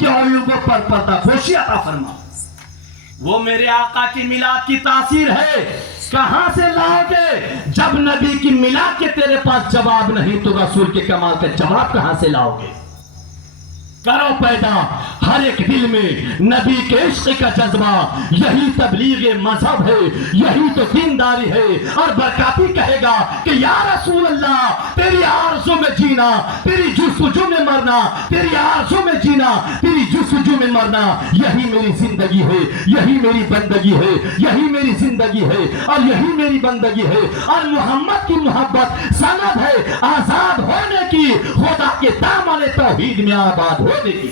की औलियों पर पर्दा पोशी अता फरमा। वो मेरे आका की मिलाद की तासीर है, कहां से लाओगे? जब नबी की मिलाद के तेरे पास जवाब नहीं तो रसूल के कमाल का जवाब कहां से लाओगे? करो पैदा हर एक दिल में नबी के इश्क का जज्बा, यही तबलीग मजहब है, यही तो दीनदारी है। और बरकाती कहेगा कि या रसूल अल्लाह, तेरी आरज़ू में जीना, तेरी जुस्तजू में मरना, तेरी आरज़ू में जीना, तेरी जुस्तजू में मरना, यही मेरी जिंदगी है, यही मेरी बंदगी है, यही मेरी जिंदगी है और यही मेरी बंदगी है। और मोहम्मद की मोहब्बत सनद है आजाद होने की, खुदा के दामन तौहीद में आबाद होने की,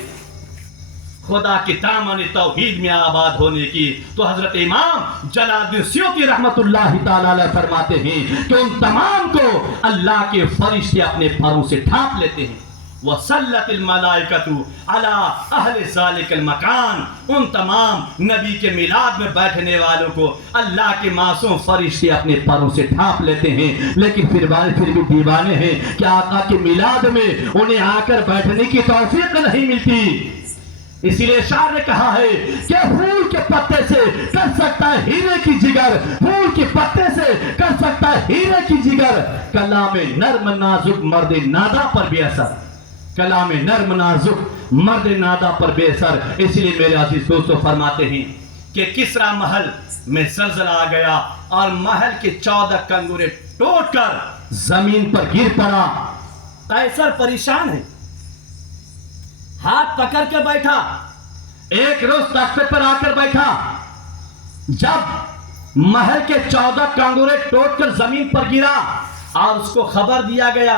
खुदा के दामन तौहीद में आबाद होने की। तो हजरत इमाम जलालुद्दीन सुयूती रहमतुल्लाहि ताला अलैह फरमाते हैं कि उन तमाम को अल्लाह के फरिश्ते अपने पैरों से ढांप लेते हैं। वसल्लतिल मलाइकतु अला अहले ज़ालिकल मकान, उन तमाम नबी के मिलाद में बैठने वालों को अल्लाह के मासूम फरिश्ते अपने पैरों से ढांप लेते हैं। लेकिन फिर भी दीवाने हैं कि आका के मिलाद में उन्हें आकर बैठने की तौफीक नहीं मिलती। इसीलिए शायर ने कहा है कि फूल के पत्ते से कर सकता है हीरे की जिगर, फूल के पत्ते से कर सकता है हीरे की जिगर, कलाम नर्म नाजुक मर्द नादा पर बेअसर, कलाम नर्म नाजुक मर्द नादा पर बेअसर। इसलिए मेरे अजीज दोस्तों फरमाते हैं कि किसरा महल में ज़लज़ला आ गया और महल के 14 कंगूरे टूटकर जमीन पर गिर पड़ा। कैसर परेशान है, हाथ पकड़ के बैठा, एक रोज तख्ते पर आकर बैठा। जब महल के 14 कंगूरे टूटकर जमीन पर गिरा और उसको खबर दिया गया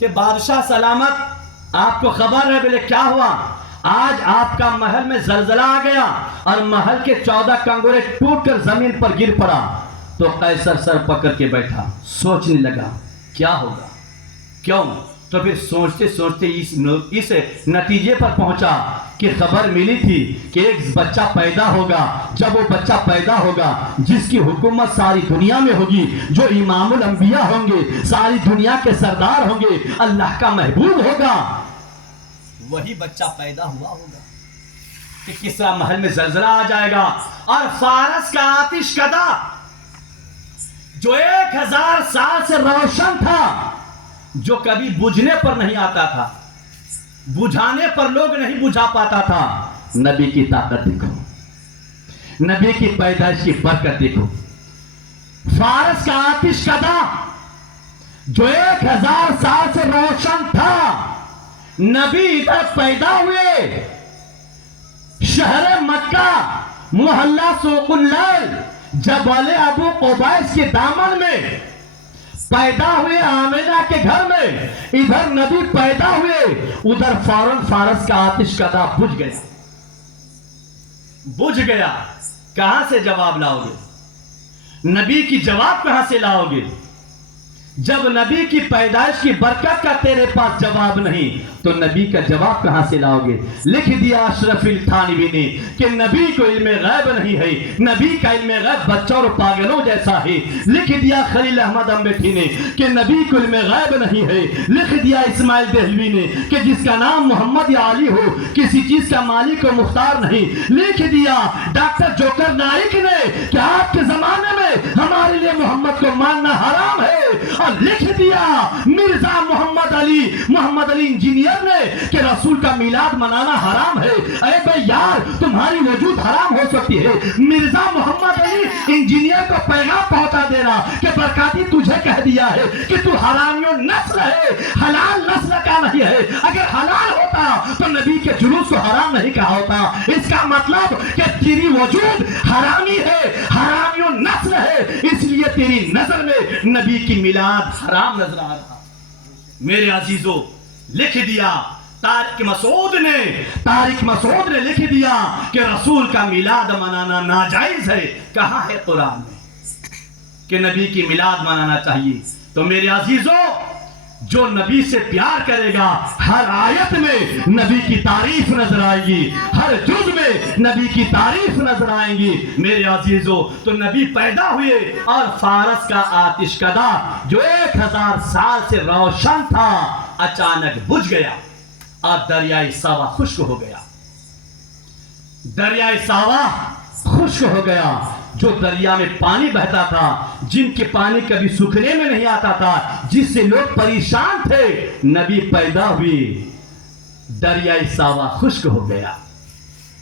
कि बादशाह सलामत, आपको खबर है? बोले क्या हुआ? आज आपका महल में जलजला आ गया और महल के 14 कंगूरे टूटकर जमीन पर गिर पड़ा। तो कैसर सर पकड़ के बैठा, सोचने लगा क्या होगा, क्यों? तो फिर सोचते सोचते इस नतीजे पर पहुंचा कि खबर मिली थी कि एक बच्चा पैदा होगा। जब वो बच्चा पैदा होगा जिसकी हुकूमत सारी दुनिया में होगी, जो इमामुल अंबिया होंगे, सारी दुनिया के सरदार होंगे, अल्लाह का महबूब होगा, वही बच्चा पैदा हुआ होगा। कि किसरा महल में जलजला आ जाएगा और फारस का आतिश कदा जो 1000 साल से रोशन था, जो कभी बुझने पर नहीं आता था, बुझाने पर लोग नहीं बुझा पाता था, नबी की ताकत देखो, नबी की पैदाइश की बरकत देखो। फारस का आतिश कदा जो 1000 साल से रोशन था, नबी इधर पैदा हुए, शहर मक्का मोहल्ला सोकुल्लैल जबल अबू कुबैस के दामन में पैदा हुए, आमिना के घर में इधर नबी पैदा हुए, उधर फौरन फारस का आतिश कदा बुझ गया, बुझ गया। कहां से जवाब लाओगे? नबी की जवाब कहां से लाओगे? जब नबी की पैदाइश की बरकत का तेरे पास जवाब नहीं तो नबी का जवाब कहां से लाओगे? लिख दिया अशरफिल थानवी ने कि नबी को इल्म गैब नहीं है, नबी का इल्म गैब बच्चों और पागलों जैसा है। लिख दिया खलील अहमद अम्बेठी ने कि नबी को इल्म गैब नहीं है। लिख दिया इस्माइल देहलवी ने कि जिसका नाम मोहम्मद या अली हो, किसी चीज का मालिक और मुख्तार नहीं। लिख दिया डॉक्टर जोकर नाइक ने कि आपके जमाने में हमारे लिए मोहम्मद को मानना हराम है। और लिख दिया मिर्जा मोहम्मद अली इंजीनियर ने कि रसूल का मिलाद मनाना हराम है। अरे भाई यार, तुम्हारी वजूद हराम हो सकती है, मिर्जा मोहम्मद अली इंजीनियर को पैगाम पहुंचा देना कि बरकाती तुझे कह दिया है कि तू हरामियों नस्ल है, हलाल नस्ल का नहीं है। अगर हलाल होता तो नबी के जुलूस को हराम नहीं कहा होता। इसका मतलब कि तेरी वजूद हरामी है, हरामियों नस्ल है, इसलिए तेरी नजर में नबी की मिलाद हराम नजर आ रहा। मेरे अजीजों, लिख दिया तारिक मसूद ने लिख दिया कि रसूल का मिलाद मनाना नाजायज है। कहां है कुरान में कि नबी की मिलाद मनाना चाहिए? तो मेरे अजीजों, जो नबी से प्यार करेगा हर आयत में नबी की तारीफ नजर आएगी, हर जुज में नबी की तारीफ नजर आएगी। मेरे अजीजों, तो नबी पैदा हुए और फारस का आतिश कदा जो 1000 साल से रोशन था अचानक बुझ गया। اور دریائے ساوا خشک ہو گیا. دریائے ساوا خشک ہو گیا. جو دریا میں پانی بہتا تھا، جن کے پانی کبھی سوکھنے میں نہیں آتا تھا، جس سے لوگ پریشان تھے، نبی پیدا ہوئی. دریائے ساوا خشک ہو گیا.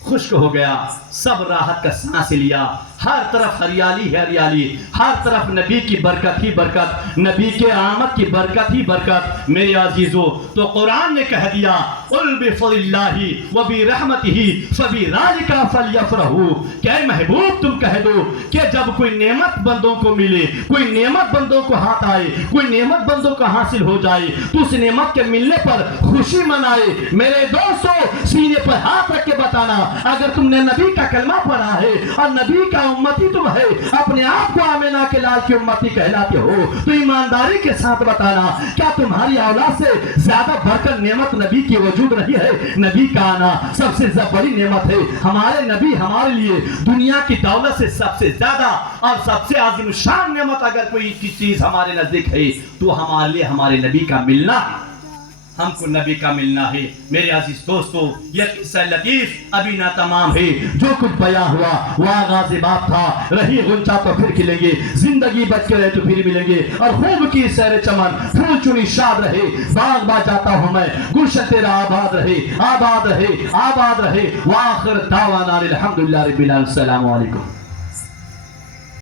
خشک ہو گیا. سب راحت کا سانس لیا. ہر طرف ہریالی ہریالی، ہر طرف نبی کی برکت ہی برکت، نبی کے آمد کی برکت ہی برکت. میرے عزیزو، تو قرآن نے کہہ دیا قل بفضل اللہ وبرحمتہ فبذلک فلیفرحوا، کہ اے محبوب تم کہہ دو کہ جب کوئی نعمت بندوں کو ملے، کوئی نعمت بندوں کو ہاتھ آئے، کوئی نعمت بندوں کو حاصل ہو جائے، تو اس نعمت کے ملنے پر خوشی منائے. میرے دوستو، سینے پر ہاتھ رکھ کے بتانا، اگر تم نے نبی کا کلمہ پڑھا ہے اور نبی کا امتی تم ہے، اپنے آپ کو آمینہ کے لال کی امتی کہلاتے ہو، تو ایمانداری کے ساتھ بتانا، کیا تمہاری اولاد سے زیادہ بڑھ کر نعمت نبی کی وجود نہیں ہے؟ نبی کا آنا سب سے بڑی نعمت ہے. ہمارے نبی ہمارے لیے دنیا کی دولت سے سب سے زیادہ اور سب سے عظیم شان نعمت اگر کوئی چیز ہمارے نزدیک ہے تو ہمارے لیے ہمارے نبی کا ملنا ہے. ہم کو نبی کا ملنا ہے. میرے عزیز دوستو، یہ قصہ لطیف ابھی نہ تمام ہے. جو کچھ بیان ہوا وہ آغاز باب تھا. رہی غنچہ تو پھر کھلیں گے، زندگی بچ کے رہے تو پھر ملیں گے. اور خوب کی سیر چمن، پھول چنی شاد رہے. باغ با جاتا ہوں میں، گلشن تیرا آباد رہے، آباد رہے، آباد رہے. وآخر دعوانا الحمدللہ رب العالمین. السلام علیکم.